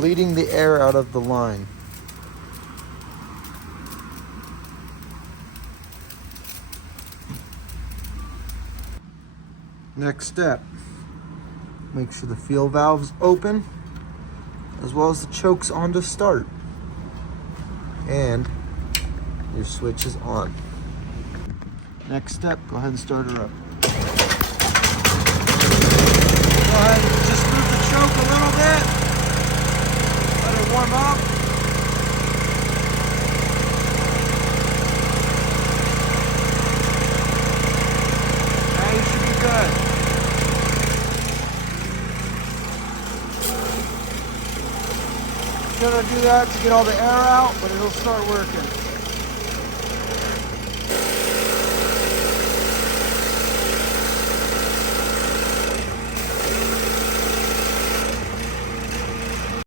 bleeding the air out of the line. Next step, make sure the fuel valve's open, as well as the choke's on to start. And your switch is on. Next step, go ahead and start her up. Go ahead and just move the choke a little bit. Let it warm up. Now you should be good. Gonna do that to get all the air out, but it'll start working.